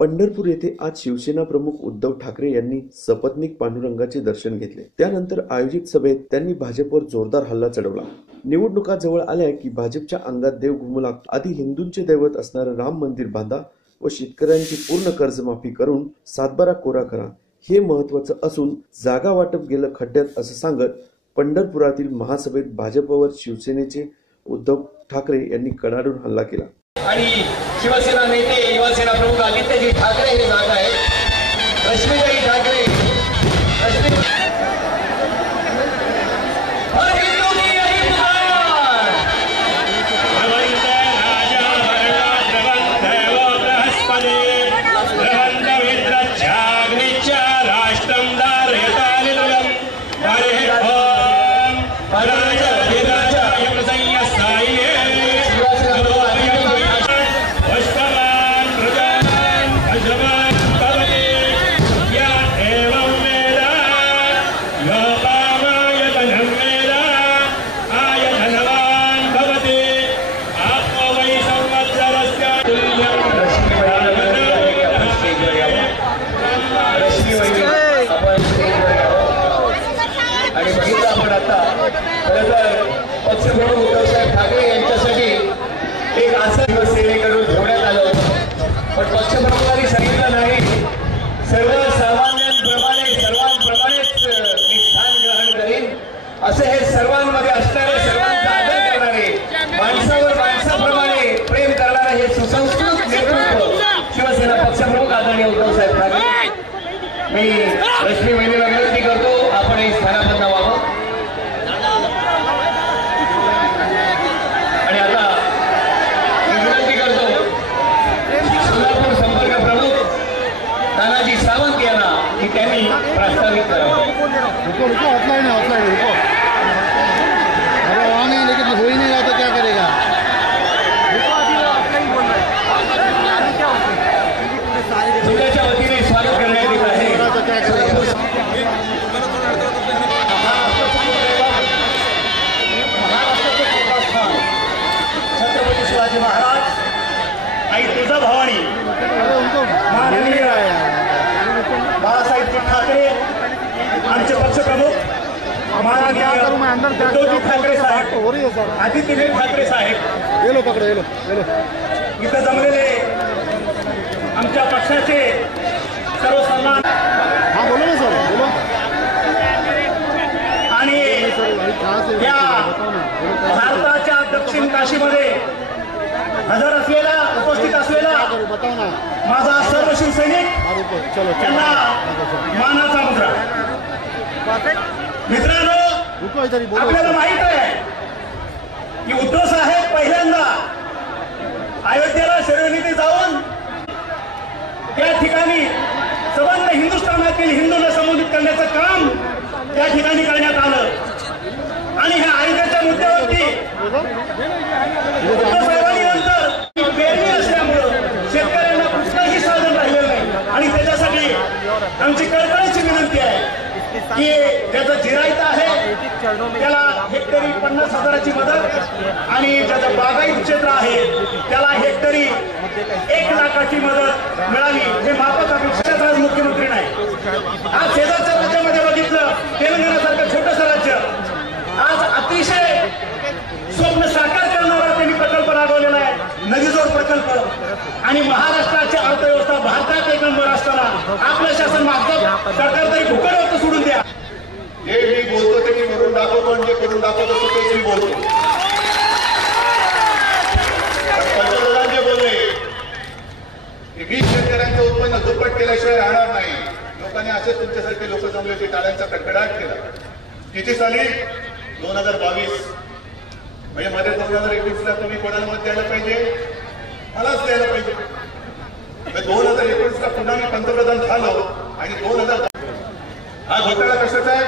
पंढरपूर येथे आज शिवसेना प्रमुख उद्धव ठाकरे यांनी सपत्नीक पांडुरंगाचे दर्शन घेतले। त्यानंतर आयोजित सभेत त्यांनी भाजपवर जोरदार हल्ला चढवला। निवडणुका जवळ आल्या की भाजपच्या अंगात देव घुमू लागतो। आधी हिंदूंचे दैवत असणारे राम मंदिर बांधा व शेतकऱ्यांची पूर्ण कर्जमाफी करून सातबारा कोरा करा, हे महत्त्वाचं असून जागा वाटप गेलं खड्ड्यात असं सांगत पंढरपुरातील महासभेत भाजपवर शिवसेनेचे उद्धव ठाकरे यांनी कडाडून हल्ला केला। आणि शिवसेना नेते युवासेना प्रमुख आदित्यजी ठाकरे हे जात आहेत। रश्मीताई ठाकरे पक्षप्रमुख उद्धवसाहेब ठाकरे यांच्यासाठी एक असं शिवसेनेकडून ठेवण्यात आलं होतं, पण पक्षप्रमुखांनी सांगितलं नाही। सर्वांप्रमाणेच मी स्थान ग्रहण करीन, असे हे सर्वांमध्ये असणारे, सर्वांचा आदर करणारे, माणसाप्रमाणे प्रेम करणारे हे सुसंस्कृत नेतृत्व शिवसेना पक्षप्रमुख आदरणीय उद्धवसाहेब ठाकरे। मी रश्मी वहिनीला विनंती करतो, आपण ही स्थानापन्न व्हावं। त्यांनी प्रस्तावित करावं। रुको ऑफलाइन है, रुको। अरे वहाँ नहीं, लेकिन हो ही नहीं रहा तो क्या करेगा? तुमच्या वतीने स्वागत करण्यात येत आहे। तो क्या करेगा? छत्रपती शिवाजी महाराज आई तुळजाभवानी माननीय बाळासाहेब ठाकरे आमचे पक्षप्रमुख माननीय उद्धवजी ठाकरे साहेब, आदित्यजी ठाकरे साहेब, ये लो पकड़ो, ये लो इथं जमलेले आमच्या पक्षाचे सर्व सन्मान। हाँ बोलो ना सर, बोलो। आणि या भारताच्या दक्षिण काशीमध्ये हजर असलेला, उपस्थित असलेला माझा सर्व शिवसैनिक त्यांना मानाचा मुद्रा। मित्रांनो, आपल्याला माहित आहे की उद्धव साहेब पहिल्यांदा अयोध्येला शरणीने जाऊन त्या ठिकाणी संबंध हिंदुस्थानातील हिंदूंना संबोधित करण्याचं काम त्या ठिकाणी करण्यात आलं। आणि ह्या अयोध्येच्या मुद्द्यावरती उद्धव साहेबांनी नंतर पेरणी असल्यामुळं शेतकऱ्यांना कुठलंही साधन राहिलेलं नाही, आणि त्याच्यासाठी आमची कळकळीची विनंती आहे की ज्याचं जिरायत आहे त्याला हेक्टरी 50,000ची मदत, आणि ज्याचं बागायत क्षेत्र आहे त्याला हेक्टरी 1 लाखाची मदत मिळावी, हे माफक अपेक्षा आज मुख्यमंत्री नाही। आज शेजारच्या राज्यामध्ये बघितलं, तेलंगणासारखं छोटंसं राज्य आज अतिशय स्वप्न साकार करणारा त्यांनी प्रकल्प राबवलेला आहे, नदीजोड प्रकल्प। आणि महाराष्ट्राची अर्थव्यवस्था भारतात एक नंबर असताना आपलं शासन मागचं सरकार तरी भुकरवतं सोडून द्या। हे मी बोलतो ते मी करून दाखवतो, आणि जे करून दाखवतो तेच मी बोलतो। पंतप्रधान जे बोलले की 20 शेतकऱ्यांचं उत्पन्न दुप्पट केल्याशिवाय राहणार नाही, लोकांनी असेच तुमच्यासारखे लोक जमले होते, टाळ्यांचा कडकडाट केला। किती साली? 2022, म्हणजे मध्ये 2021ला तुम्ही कोणाला मत द्यायला पाहिजे? मलाच द्यायला पाहिजे। 2021ला पुन्हा मी पंतप्रधान झालो, आणि 2000 हा घोटाळा कशाचा आहे?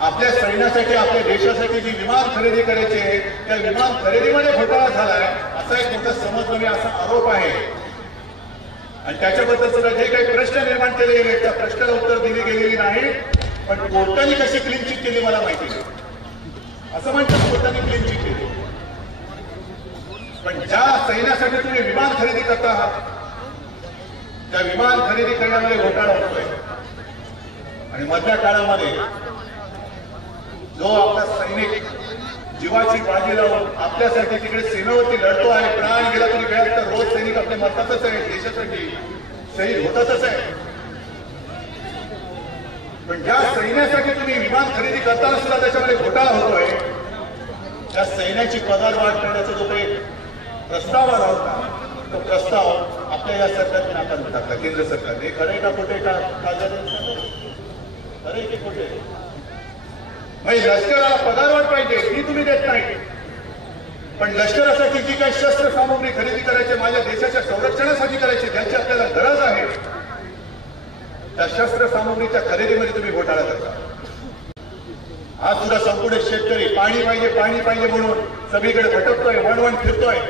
आपल्या सैन्यासाठी, आपल्या देशासाठी जी विमान खरेदी करायची आहे त्या विमान खरेदीमध्ये घोटाळा झालाय, असा एक मोठा समज मी असा आरोप आहे। आणि त्याच्याबद्दल सुद्धा जे काही प्रश्न निर्माण केले गेले त्या प्रश्नाला उत्तर दिली गेलेली नाही, पण कोर्टाने कशी क्लीन चिट केली मला माहिती नाही। असं म्हणतात कोर्टाने क्लीन चिट केली, पण ज्या सैन्यासाठी तुम्ही विमान खरेदी करता आहात त्या विमान खरेदी करण्यामध्ये घोटाळा होतोय आणि मधल्या काळामध्ये जो आपला सैनिक जीवाची बाजी लावून आपल्यासाठी तिकडे सीमेवरती लढतो आहे, प्राण गेला तरी वेळात तर रोज सैनिक आपले मरतातच आहे, देशासाठी शहीद होतातच आहे. पण ज्या सैन्यासाठी तुम्ही विमान खरेदी करताना सुद्धा त्याच्यामध्ये घोटाळा होतोय, त्या सैन्याची पगार वाढ करण्याचा जो काही प्रस्ताव आला होता, तो प्रस्ताव आपल्या या सरकारने नाकारून टाकला, केंद्र सरकारने. खरंय का खोटे का खरंय की खोटे? म्हणजे लष्कराला पगार वाढ पाहिजे ती तुम्ही देत नाही, पण लष्करासाठी जी काही शस्त्र सामुग्री खरेदी करायची, माझ्या देशाच्या संरक्षणासाठी करायची, ज्याची आपल्याला गरज आहे, त्या शस्त्र सामुग्रीच्या खरेदीमध्ये तुम्ही घोटाळा करता. आज सुद्धा संपूर्ण शेतकरी पाणी पाहिजे म्हणून सगळीकडे भटकतोय, वणवण फिरतोय.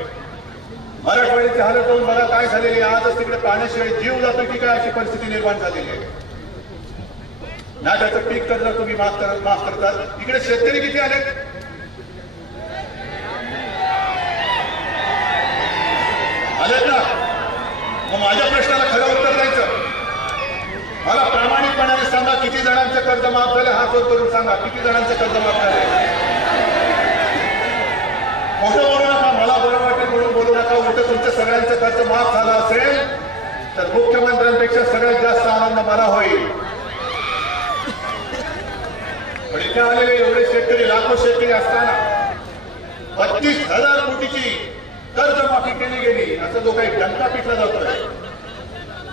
मराठवाड्याची हालत होऊन बघा काय झालेली आहे. आजच तिकडे पाण्याशिवाय जीव जातो की काय अशी परिस्थिती निर्माण झालेली आहे. ना त्याचं पीक कर्ज तुम्ही माफ करतात. इकडे शेतकरी किती आले? आलेत ना? मग माझ्या प्रश्नाला खरं उत्तर द्यायचं. मला प्रामाणिकपणाने सांगा, किती जणांचं कर्ज माफ झालं? हात वर करून सांगा, किती जणांचं कर्ज माफ झालं? खोटं बोलू नका, मला बरं वाटेल म्हणून बोलू नका. उलट तुमच्या सगळ्यांचं कर्ज माफ झालं असेल तर मुख्यमंत्र्यांपेक्षा सगळ्यात जास्त आनंद मला होईल. पण इथे आलेले एवढे शेतकरी, लाखो शेतकरी असताना 32,000 कोटीची कर्जमाफी केली गेली, असं जो काही डंका पिटला जातोय,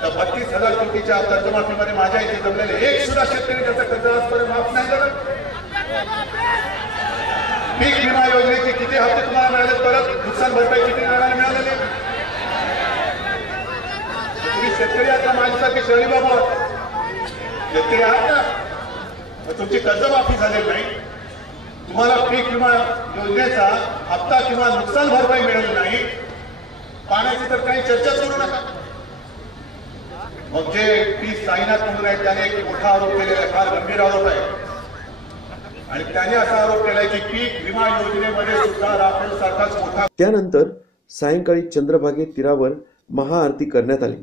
त्या 32,000 कोटीच्या कर्जमाफीमध्ये माझ्या इथे जमलेले एक सुद्धा शेतकरी त्याचं कर्ज आजपर्यंत माफ नाही झालं. पीक विमा योजनेचे किती हप्ते तुम्हाला मिळाले? परत नुकसान भरपाई किती जणांना मिळालेली? तुम्ही शेतकरी आहात ना, माझ्यासारखे शहरी बाबा शेतकरी आहात ना, तुमची कर्जमाफी झालेली नाही, तुम्हाला पीक विमा योजनेचा हप्ता किंवा नुकसान भरपाई मिळाली नाही, पाण्याची तर काही चर्चाच करू नका. मग जे पी साईनाथ म्हणून आहेत त्याने एक मोठा आरोप केलेला आहे, फार गंभीर आरोप आहे, आणि त्याने असा आरोप केलाय की पीक विमा योजनेमध्ये सुद्धा राफेल सारखाच मोठा. त्यानंतर सायंकाळी चंद्रभागे तीरावर महाआरती करण्यात आली.